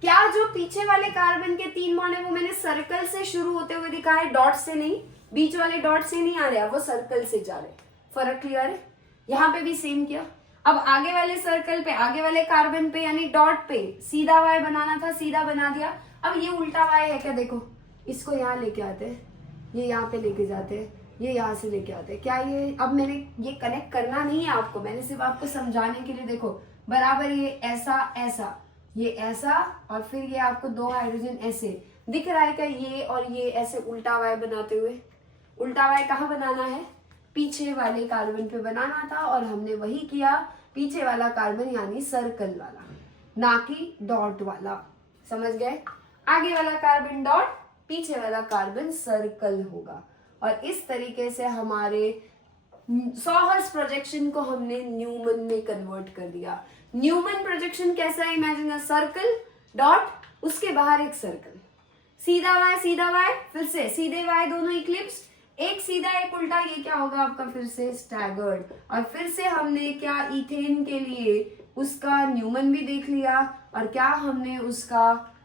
क्या जो पीछे वाले कार्बन के 3 बॉन्ड है वो मैंने सर्कल से शुरू होते हुए दिखाए, डॉट से नहीं, बीच वाले डॉट से नहीं आ रहे, वो सर्कल से जा रहे। फर्क क्लियर है? यहाँ पे भी सेम किया। अब आगे वाले सर्कल पे, आगे वाले कार्बन पे यानी डॉट पे सीधा Y बनाना था, सीधा बना दिया। अब ये उल्टा Y है क्या? देखो, इसको यहाँ लेके आते हैं, ये यहाँ पे लेके जाते हैं, ये यहाँ से लेके आते हैं। क्या ये, अब मैंने ये कनेक्ट करना नहीं है आपको, मैंने सिर्फ आपको समझाने के लिए, देखो बराबर ये ऐसा ऐसा, ये ऐसा, और फिर ये आपको 2 हाइड्रोजन ऐसे दिख रहा है क्या? ये और ये ऐसे उल्टा Y बनाते हुए। उल्टा Y कहाँ बनाना है? पीछे वाले कार्बन पे बनाना था, और हमने वही किया, पीछे वाला कार्बन यानी सर्कल वाला, ना कि डॉट वाला। समझ गए? आगे वाला कार्बन डॉट, पीछे वाला कार्बन सर्कल होगा। और इस तरीके से हमारे सॉहर्स प्रोजेक्शन को हमने न्यूमन में कन्वर्ट कर दिया। न्यूमन प्रोजेक्शन कैसा है? इमेजिन अ सर्कल, डॉट, उसके बाहर एक सर्कल, सीधा Y, फिर से सीधे Y, दोनों इक्लिप्स, एक सीधा एक उल्टा, ये क्या होगा आपका? फिर से स्टैगर्ड। और फिर से हमने क्या इथेन के लिए उसका न्यूमन भी देख लिया, और क्या हमने उसका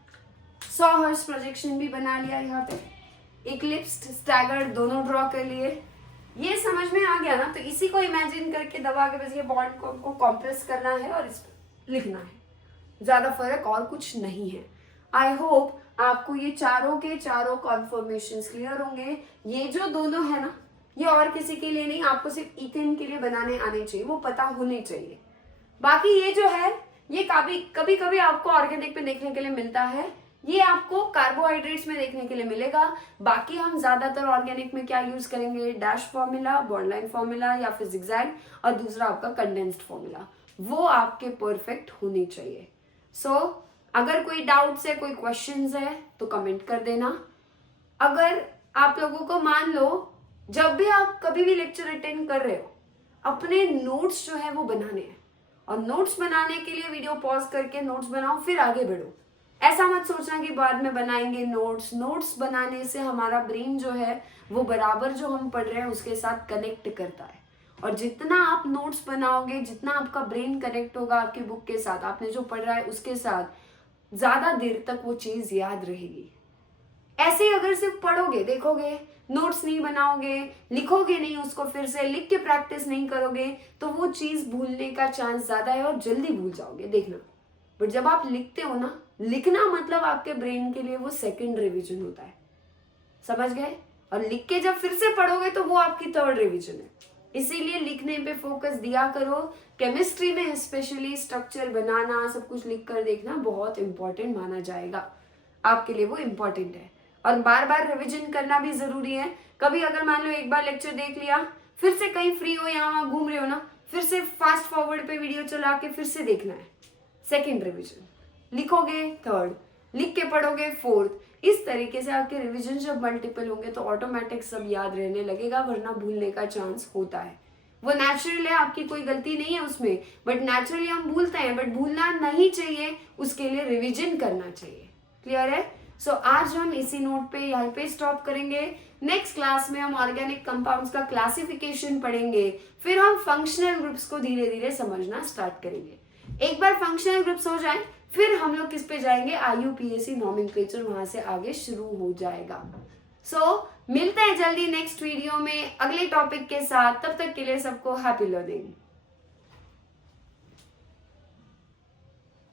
सॉहर्स प्रोजेक्शन भी बना लिया, यहाँ पे इक्लिप्स्ड स्टैगर्ड दोनों ड्रॉ कर लिए। ये समझ में आ गया ना? तो इसी को इमेजिन करके दबा के बस ये बॉन्ड को कॉम्प्रेस करना है और इस पर लिखना है, ज्यादा फर्क और कुछ नहीं है। आई होप आपको ये चारों के चारों कॉन्फर्मेशंस क्लियर होंगे। ये जो दोनों है ना, ये और किसी के लिए नहीं, आपको सिर्फ इथेन के लिए बनाने आने चाहिए, वो पता होने चाहिए। बाकी ये जो है ये कभी कभी कभी आपको ऑर्गेनिक में देखने के लिए मिलता है, ये आपको कार्बोहाइड्रेट्स में देखने के लिए मिलेगा। बाकी हम ज्यादातर ऑर्गेनिक में क्या यूज करेंगे, डैश फॉर्मूला, बॉन्डलाइन फॉर्मूला या फिर जिगजैग, और दूसरा आपका कंडेंस्ड फॉर्मूला, वो आपके परफेक्ट होने चाहिए। सो अगर कोई डाउट्स है, कोई क्वेश्चंस है तो कमेंट कर देना। अगर आप लोगों को मान लो जब भी आप कभी भी लेक्चर अटेंड कर रहे हो, अपने नोट्स जो है वो बनाने हैं, और नोट्स बनाने के लिए वीडियो पॉज करके नोट्स बनाओ, फिर आगे बढ़ो। ऐसा मत सोचना कि बाद में बनाएंगे नोट्स। नोट्स बनाने से हमारा ब्रेन जो है वो बराबर जो हम पढ़ रहे हैं उसके साथ कनेक्ट करता है, और जितना आप नोट्स बनाओगे, जितना आपका ब्रेन कनेक्ट होगा आपकी बुक के साथ, आपने जो पढ़ रहा है उसके साथ, ज्यादा देर तक वो चीज याद रहेगी। ऐसे ही अगर सिर्फ पढ़ोगे, देखोगे, नोट्स नहीं बनाओगे, लिखोगे नहीं उसको, फिर से लिख के प्रैक्टिस नहीं करोगे, तो वो चीज भूलने का चांस ज्यादा है और जल्दी भूल जाओगे, देखना। बट जब आप लिखते हो ना, लिखना मतलब आपके ब्रेन के लिए वो सेकंड रिवीजन होता है, समझ गए? और लिख के जब फिर से पढ़ोगे तो वो आपकी थर्ड रिवीजन है। इसीलिए लिखने पे फोकस दिया करो। केमिस्ट्री में स्पेशली स्ट्रक्चर बनाना, सब कुछ लिख कर देखना बहुत इंपॉर्टेंट माना जाएगा, आपके लिए वो इम्पोर्टेंट है। और बार बार रिवीजन करना भी जरूरी है। कभी अगर मान लो एक बार लेक्चर देख लिया, फिर से कहीं फ्री हो, यहाँ वहां घूम रहे हो ना, फिर से फास्ट फॉरवर्ड पे वीडियो चला के फिर से देखना है, सेकेंड रिवीजन। लिखोगे थर्ड, लिख के पढ़ोगे फोर्थ। इस तरीके से आपके रिवीजन जब मल्टीपल होंगे तो ऑटोमेटिक सब याद रहने लगेगा, वरना भूलने का चांस होता है। वो नेचुरल है, आपकी कोई गलती नहीं है उसमें, बट नेचुरली हम भूलते हैं, बट भूलना नहीं चाहिए, उसके लिए रिवीजन करना चाहिए। क्लियर है? सो आज हम इसी नोट पे यहाँ पे स्टॉप करेंगे। नेक्स्ट क्लास में हम ऑर्गेनिक कंपाउंड्स का क्लासिफिकेशन पढ़ेंगे, फिर हम फंक्शनल ग्रुप्स को धीरे धीरे समझना स्टार्ट करेंगे। एक बार फंक्शनल ग्रुप्स हो जाए, फिर हम लोग किस पे जाएंगे, IUPAC नॉमेनक्लेचर, वहां से आगे शुरू हो जाएगा। सो मिलते हैं जल्दी नेक्स्ट वीडियो में अगले टॉपिक के साथ। तब तक के लिए सबको हैप्पी लर्निंग।